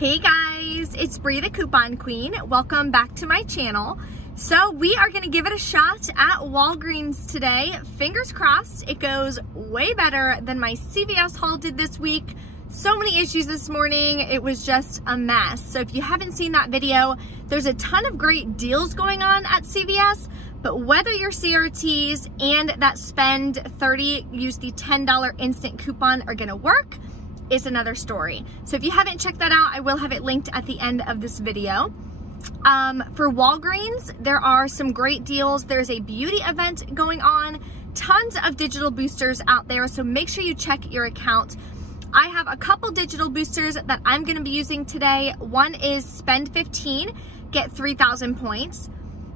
Hey guys, it's Bree the Coupon Queen. Welcome back to my channel. So we are gonna give it a shot at Walgreens today. Fingers crossed it goes way better than my CVS haul did this week. So many issues this morning, it was just a mess. So if you haven't seen that video, there's a ton of great deals going on at CVS, but whether your CRTs and that spend 30, use the $10 instant coupon are gonna work is another story. So if you haven't checked that out, I will have it linked at the end of this video. For Walgreens, there are some great deals. There's a beauty event going on, tons of digital boosters out there, so make sure you check your account. I have a couple digital boosters that I'm gonna be using today. One is spend 15, get 3,000 points.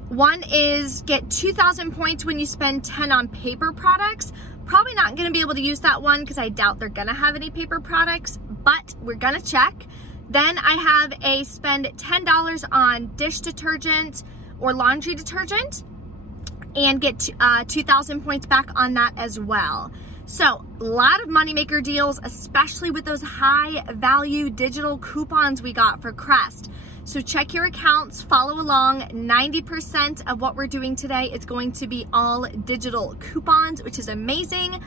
One is get 2,000 points when you spend 10 on paper products. Probably not gonna be able to use that one because I doubt they're gonna have any paper products, but we're gonna check. Then I have a spend $10 on dish detergent or laundry detergent and get 2,000 points back on that as well. So a lot of moneymaker deals, especially with those high value digital coupons we got for Crest. So check your accounts, follow along. 90% of what we're doing today is going to be all digital coupons, which is amazing.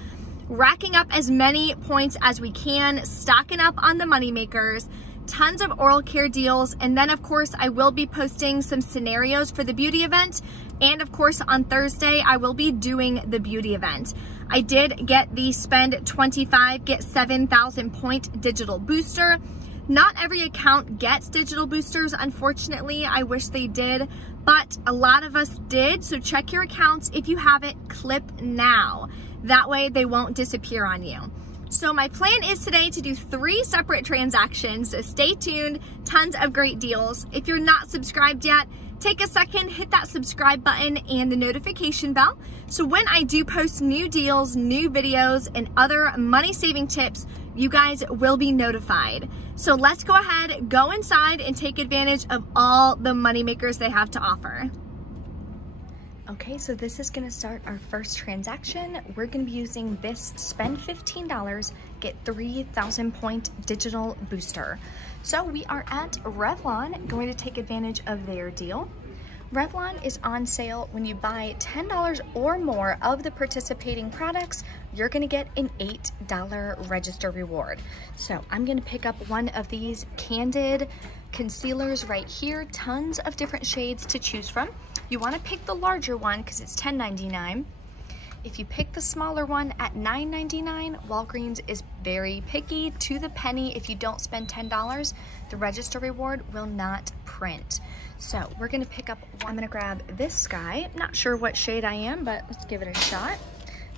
Racking up as many points as we can, stocking up on the moneymakers, tons of oral care deals, and then of course I will be posting some scenarios for the beauty event. And of course on Thursday, I will be doing the beauty event. I did get the spend 25, get 7,000 point digital booster. Not every account gets digital boosters, unfortunately. I wish they did, but a lot of us did. So check your accounts. If you haven't, clip now. That way they won't disappear on you. So my plan is today to do 3 separate transactions, so stay tuned, tons of great deals. If you're not subscribed yet, take a second, hit that subscribe button and the notification bell. So when I do post new deals, new videos, and other money-saving tips, you guys will be notified. So let's go ahead, go inside and take advantage of all the money makers they have to offer. Okay, so this is gonna start our first transaction. We're gonna be using this spend $15, get 3,000 point digital booster. So we are at Revlon, going to take advantage of their deal. Revlon is on sale when you buy $10 or more of the participating products, you're gonna get an $8 register reward. So I'm gonna pick up one of these Candid Concealers right here, tons of different shades to choose from. You wanna pick the larger one because it's $10.99. If you pick the smaller one at $9.99, Walgreens is very picky to the penny. If you don't spend $10, the register reward will not print. So we're gonna pick up one. I'm gonna grab this guy. Not sure what shade I am, but let's give it a shot.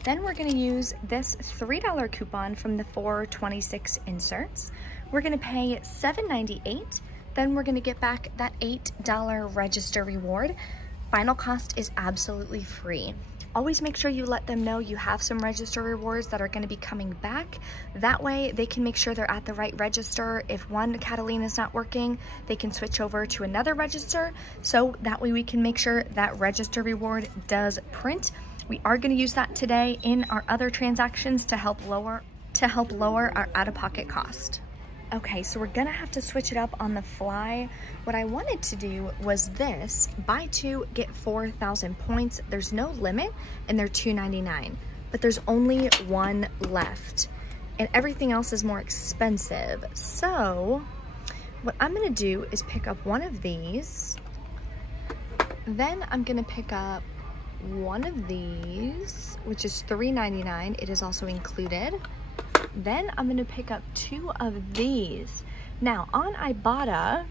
Then we're gonna use this $3 coupon from the 426 inserts. We're gonna pay $7.98. Then we're gonna get back that $8 register reward. Final cost is absolutely free. Always make sure you let them know you have some register rewards that are going to be coming back. That way they can make sure they're at the right register. If one Catalina is not working, they can switch over to another register. So that way we can make sure that register reward does print. We are going to use that today in our other transactions to help lower our out-of-pocket cost. Okay, so we're gonna have to switch it up on the fly. What I wanted to do was this, buy 2, get 4,000 points. There's no limit and they're $2.99, but there's only one left and everything else is more expensive. So what I'm gonna do is pick up one of these. Then I'm gonna pick up one of these, which is $3.99. It is also included. Then I'm gonna pick up 2 of these. Now on Ibotta,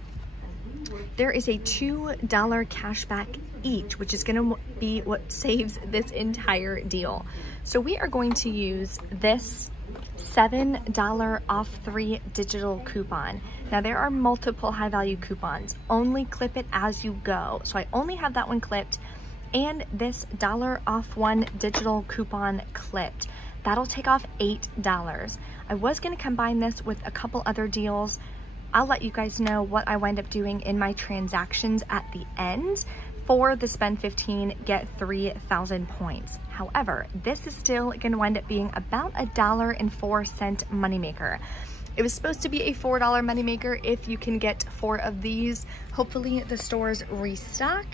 there is a $2 cashback each, which is gonna be what saves this entire deal. So we are going to use this $7 off 3 digital coupon. Now there are multiple high value coupons. Only clip it as you go. So I only have that one clipped and this $1 off 1 digital coupon clipped. That'll take off $8. I was gonna combine this with a couple other deals. I'll let you guys know what I wind up doing in my transactions at the end for the spend 15, get 3,000 points. However, this is still gonna wind up being about $1.04 moneymaker. It was supposed to be a $4 moneymaker if you can get 4 of these. Hopefully the stores restock.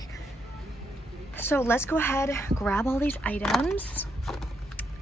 So let's go ahead, grab all these items.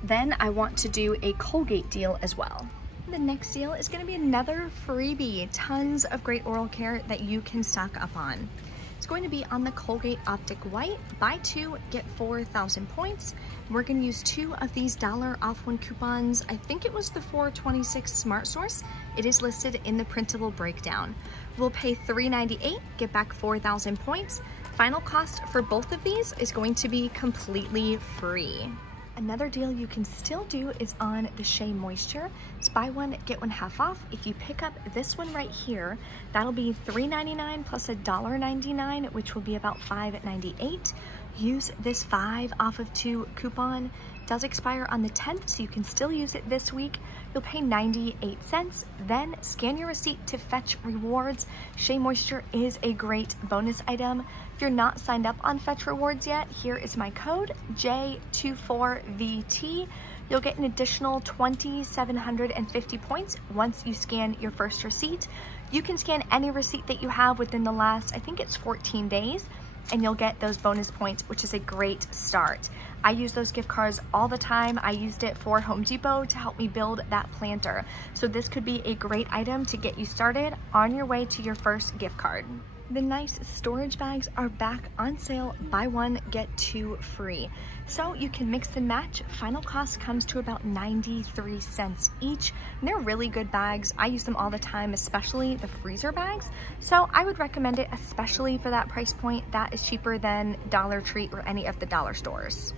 Then I want to do a Colgate deal as well. The next deal is gonna be another freebie. Tons of great oral care that you can stock up on. It's going to be on the Colgate Optic White. Buy 2, get 4,000 points. We're gonna use 2 of these $1 off 1 coupons. I think it was the 426 Smart Source. It is listed in the Printable Breakdown. We'll pay $3.98, get back 4,000 points. Final cost for both of these is going to be completely free. Another deal you can still do is on the Shea Moisture. It's buy 1, get 1 half off. If you pick up this one right here, that'll be $3.99 plus $1.99, which will be about $5.98. Use this 5 off of 2 coupon. It does expire on the 10th, so you can still use it this week. You'll pay 98 cents. Then scan your receipt to fetch rewards. Shea Moisture is a great bonus item. If you're not signed up on Fetch Rewards yet, here is my code, J24VT. You'll get an additional 2,750 points once you scan your first receipt. You can scan any receipt that you have within the last, I think it's 14 days, and you'll get those bonus points, which is a great start. I use those gift cards all the time. I used it for Home Depot to help me build that planter. So this could be a great item to get you started on your way to your first gift card. The nice storage bags are back on sale. Buy 1, get 2 free. So you can mix and match. Final cost comes to about 93 cents each. And they're really good bags. I use them all the time, especially the freezer bags. So I would recommend it, especially for that price point. That is cheaper than Dollar Tree or any of the dollar stores.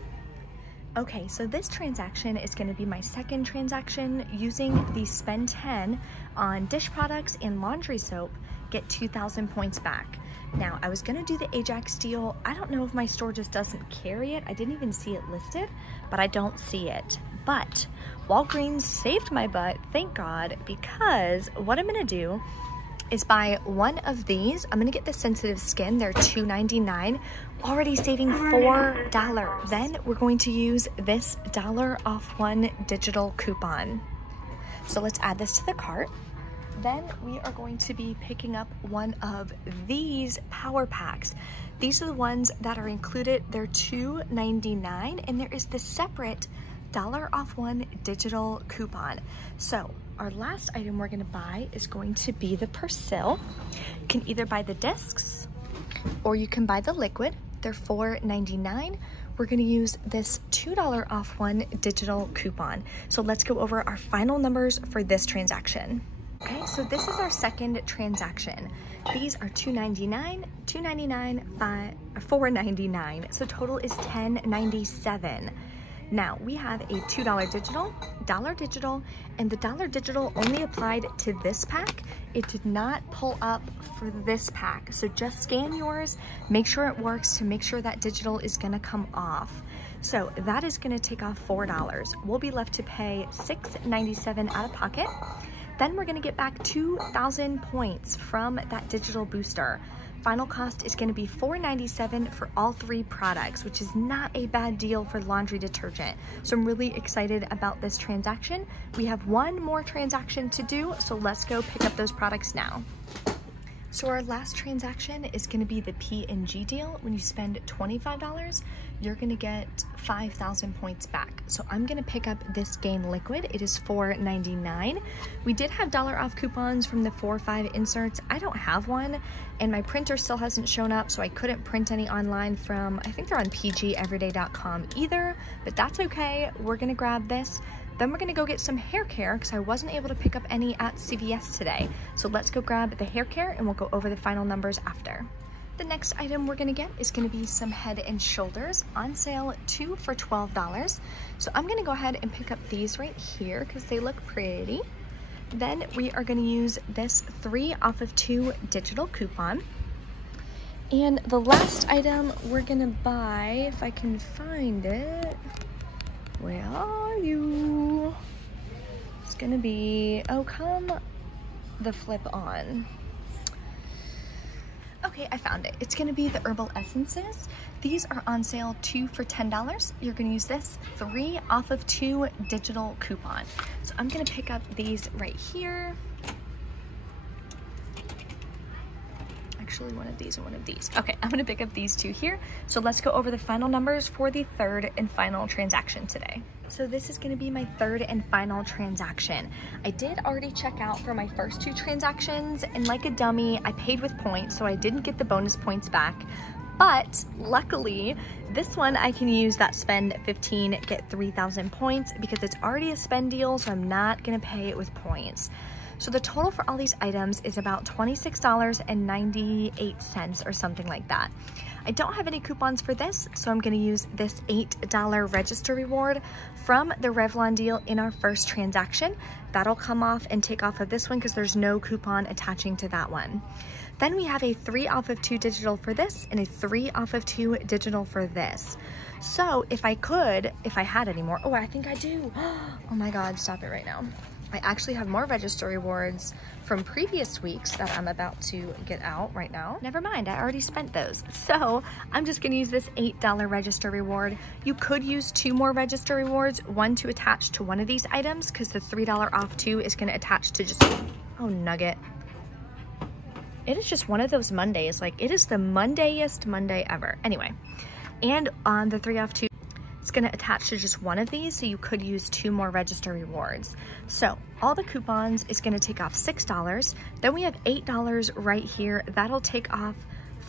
Okay, so this transaction is going to be my second transaction using the spend 10 on dish products and laundry soap, get 2,000 points back. Now, I was going to do the Ajax deal. I don't know if my store just doesn't carry it. I didn't even see it listed, but I don't see it. But Walgreens saved my butt, thank God, because what I'm going to do is buy 1 of these. I'm gonna get the sensitive skin. They're $2.99, already saving $4. Then we're going to use this $1 off 1 digital coupon. So let's add this to the cart. Then we are going to be picking up 1 of these power packs. These are the ones that are included. They're $2.99, and there is the separate $1 off 1 digital coupon. So our last item we're gonna buy is going to be the Persil. You can either buy the discs or you can buy the liquid. They're $4.99. We're gonna use this $2 off 1 digital coupon. So let's go over our final numbers for this transaction. Okay, so this is our second transaction. These are $2.99, $2.99, $4.99. So total is $10.97. Now we have a $2 digital, $1 digital, and the $1 digital only applied to this pack. It did not pull up for this pack. So just scan yours, make sure it works to make sure that digital is gonna come off. So that is gonna take off $4. We'll be left to pay $6.97 out of pocket. Then we're gonna get back 2,000 points from that digital booster. Final cost is gonna be $4.97 for all 3 products, which is not a bad deal for laundry detergent. So I'm really excited about this transaction. We have 1 more transaction to do, so let's go pick up those products now. So our last transaction is gonna be the P&G deal. When you spend $25, you're gonna get 5,000 points back. So I'm gonna pick up this Gain Liquid. It is $4.99. We did have $1 off coupons from the 4 or 5 inserts. I don't have one, and my printer still hasn't shown up, so I couldn't print any online from, I think they're on pgeveryday.com either, but that's okay. We're gonna grab this. Then we're gonna go get some hair care because I wasn't able to pick up any at CVS today. So let's go grab the hair care and we'll go over the final numbers after. The next item we're gonna get is gonna be some Head and Shoulders on sale, 2 for $12. So I'm gonna go ahead and pick up these right here because they look pretty. Then we are gonna use this 3 off of 2 digital coupon. And the last item we're gonna buy, if I can find it, where are you? It's gonna be, oh, come the flip on. Okay, Okay, I found it. It's gonna be the Herbal Essences. These are on sale 2 for $10. You're gonna use this 3 off of 2 digital coupon. So I'm gonna pick up these right here. Actually, one of these and one of these. Okay, I'm gonna pick up these 2 here. So let's go over the final numbers for the 3rd and final transaction today. So this is gonna be my 3rd and final transaction. I did already check out for my first 2 transactions, and like a dummy, I paid with points, so I didn't get the bonus points back. But luckily, this one I can use that spend 15, get 3,000 points because it's already a spend deal, so I'm not gonna pay it with points. So the total for all these items is about $26.98 or something like that. I don't have any coupons for this, so I'm gonna use this $8 register reward from the Revlon deal in our first transaction. That'll come off and take off of this one because there's no coupon attaching to that one. Then we have a 3 off of 2 digital for this and a 3 off of 2 digital for this. So if I had any more, oh, I think I do. Oh my God, stop it right now. I actually have more register rewards from previous weeks that I'm about to get out right now. Never mind, I already spent those. So I'm just gonna use this $8 register reward. You could use 2 more register rewards, one to attach to one of these items because the $3 off 2 is gonna attach to just, oh nugget. It is just one of those Mondays, like it is the Mondayest Monday ever. Anyway, and on the 3 off 2, it's gonna attach to just one of these, so you could use 2 more register rewards. So all the coupons is gonna take off $6. Then we have $8 right here. That'll take off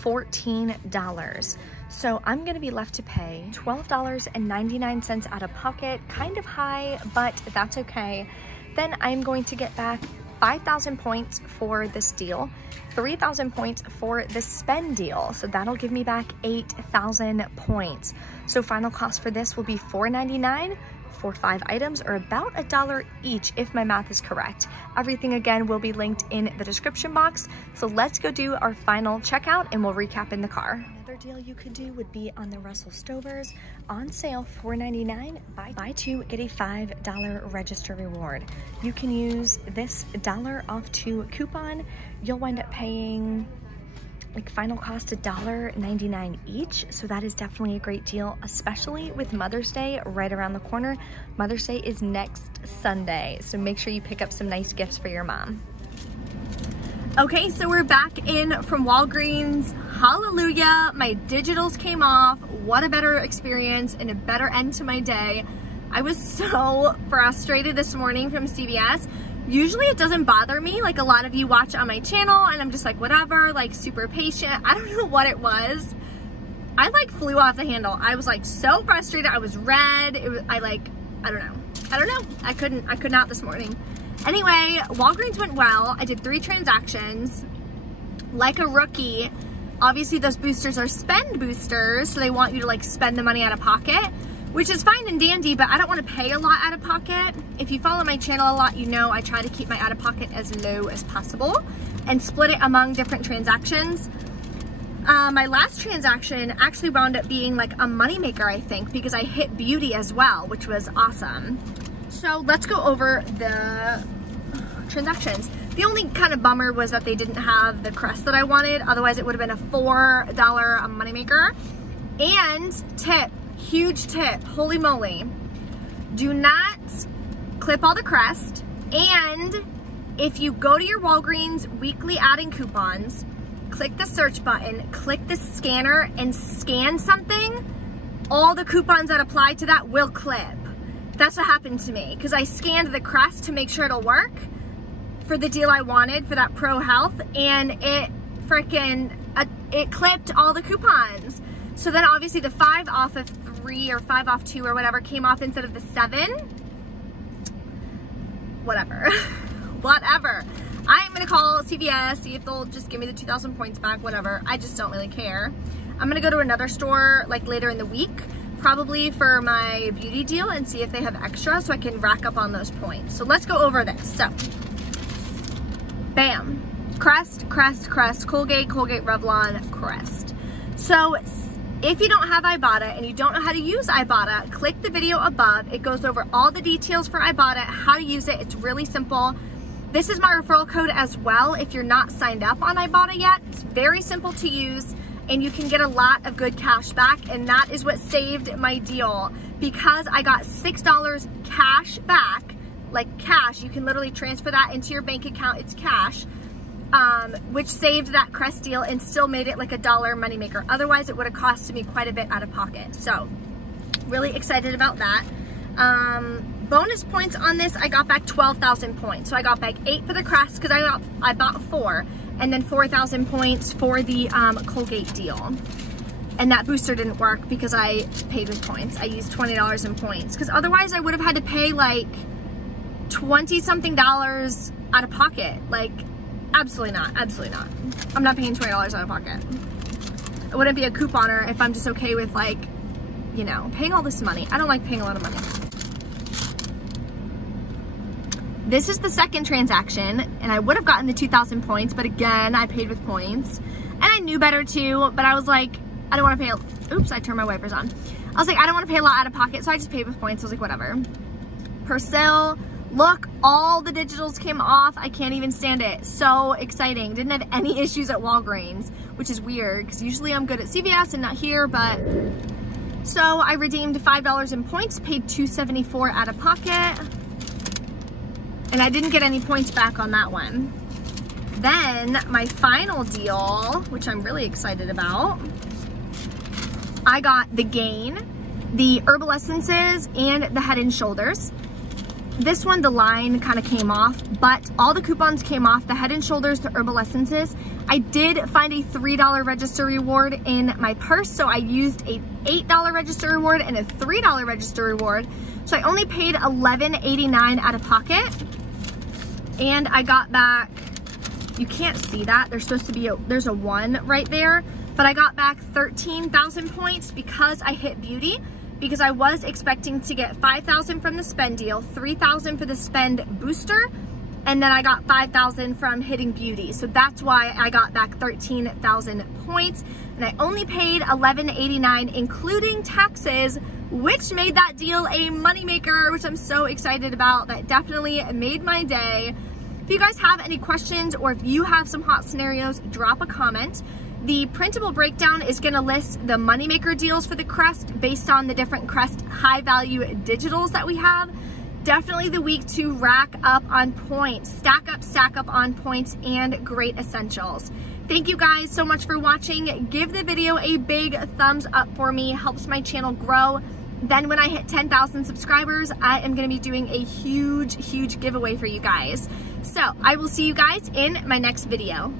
$14. So I'm gonna be left to pay $12.99 out of pocket. Kind of high, but that's okay. Then I'm going to get back 5,000 points for this deal, 3,000 points for the spend deal. So that'll give me back 8,000 points. So final cost for this will be $4.99 for 5 items, or about $1 each if my math is correct. Everything again will be linked in the description box. So let's go do our final checkout and we'll recap in the car. Another deal you could do would be on the Russell Stovers, on sale $4.99. Buy 2, get a $5 register reward. You can use this $1 off 2 coupon. You'll wind up paying like final cost $1.99 each. So that is definitely a great deal, especially with Mother's Day right around the corner. Mother's Day is next Sunday, so make sure you pick up some nice gifts for your mom. Okay, so we're back in from Walgreens. Hallelujah, my digitals came off. What a better experience and a better end to my day. I was so frustrated this morning from CVS. Usually it doesn't bother me, like a lot of you watch on my channel and I'm just like, whatever, like super patient. I don't know what it was. I like flew off the handle. I was like so frustrated. I was red. I don't know. I could not this morning. Anyway, Walgreens went well. I did 3 transactions. Like a rookie, obviously those boosters are spend boosters, so they want you to like spend the money out of pocket, which is fine and dandy, but I don't want to pay a lot out of pocket. If you follow my channel a lot, you know I try to keep my out of pocket as low as possible and split it among different transactions. My last transaction actually wound up being like a moneymaker, I think, because I hit beauty as well, which was awesome. So let's go over the transactions. The only kind of bummer was that they didn't have the Crest that I wanted. Otherwise it would have been a $4 moneymaker. And tip, huge tip, holy moly. Do not clip all the Crest. And if you go to your Walgreens weekly adding coupons, click the search button, click the scanner and scan something, all the coupons that apply to that will clip. That's what happened to me because I scanned the Crest to make sure it'll work for the deal I wanted for that Pro Health, and it it clipped all the coupons. So then obviously the 5 off of 3 or 5 off 2 or whatever came off instead of the 7. Whatever. Whatever. I'm gonna call CVS, see if they'll just give me the 2,000 points back, whatever. I just don't really care. I'm gonna go to another store like later in the week, probably for my beauty deal, and see if they have extra so I can rack up on those points. So let's go over this. So, bam. Crest, Crest, Crest, Colgate, Colgate, Revlon, Crest. So if you don't have Ibotta and you don't know how to use Ibotta, click the video above. It goes over all the details for Ibotta, how to use it. It's really simple. This is my referral code as well if you're not signed up on Ibotta yet. It's very simple to use and you can get a lot of good cash back, and that is what saved my deal because I got $6 cash back, like cash. You can literally transfer that into your bank account, it's cash, which saved that Crest deal and still made it like a $1 moneymaker. Otherwise it would have costed me quite a bit out of pocket. So really excited about that. Bonus points on this, I got back 12,000 points. So I got back 8 for the Crest because I bought 4, and then 4,000 points for the Colgate deal. And that booster didn't work because I paid with points. I used $20 in points because otherwise I would have had to pay like 20 something dollars out of pocket. Like, absolutely not, absolutely not. I'm not paying $20 out of pocket. I wouldn't be a couponer if I'm just okay with, like, you know, paying all this money. I don't like paying a lot of money. This is the second transaction, and I would have gotten the 2,000 points, but again, I paid with points. And I knew better too, but I was like, I don't want to pay, oops, I turned my wipers on. I was like, I don't want to pay a lot out of pocket, so I just paid with points. I was like, whatever. Persil, look, all the digitals came off. I can't even stand it. So exciting. Didn't have any issues at Walgreens, which is weird, because usually I'm good at CVS and not here, but... So I redeemed $5 in points, paid $2.74 out of pocket. And I didn't get any points back on that one. Then my final deal, which I'm really excited about, I got the Gain, the Herbal Essences, and the Head and Shoulders. This one, the line kind of came off, but all the coupons came off, the Head and Shoulders, the Herbal Essences. I did find a $3 register reward in my purse, so I used a $8 register reward and a $3 register reward. So I only paid $11.89 out of pocket. And I got back, you can't see that, there's supposed to be there's a 1 right there, but I got back 13,000 points because I hit beauty, because I was expecting to get 5,000 from the spend deal, 3,000 for the spend booster, and then I got 5,000 from hitting beauty. So that's why I got back 13,000 points, and I only paid $11.89 including taxes, which made that deal a moneymaker, which I'm so excited about. That definitely made my day. If you guys have any questions or if you have some hot scenarios, drop a comment. The Printable Breakdown is gonna list the moneymaker deals for the Crest based on the different Crest high value digitals that we have. Definitely the week to rack up on points, stack up on points and great essentials. Thank you guys so much for watching. Give the video a big thumbs up for me, helps my channel grow. Then when I hit 10,000 subscribers, I am gonna be doing a huge giveaway for you guys. So I will see you guys in my next video.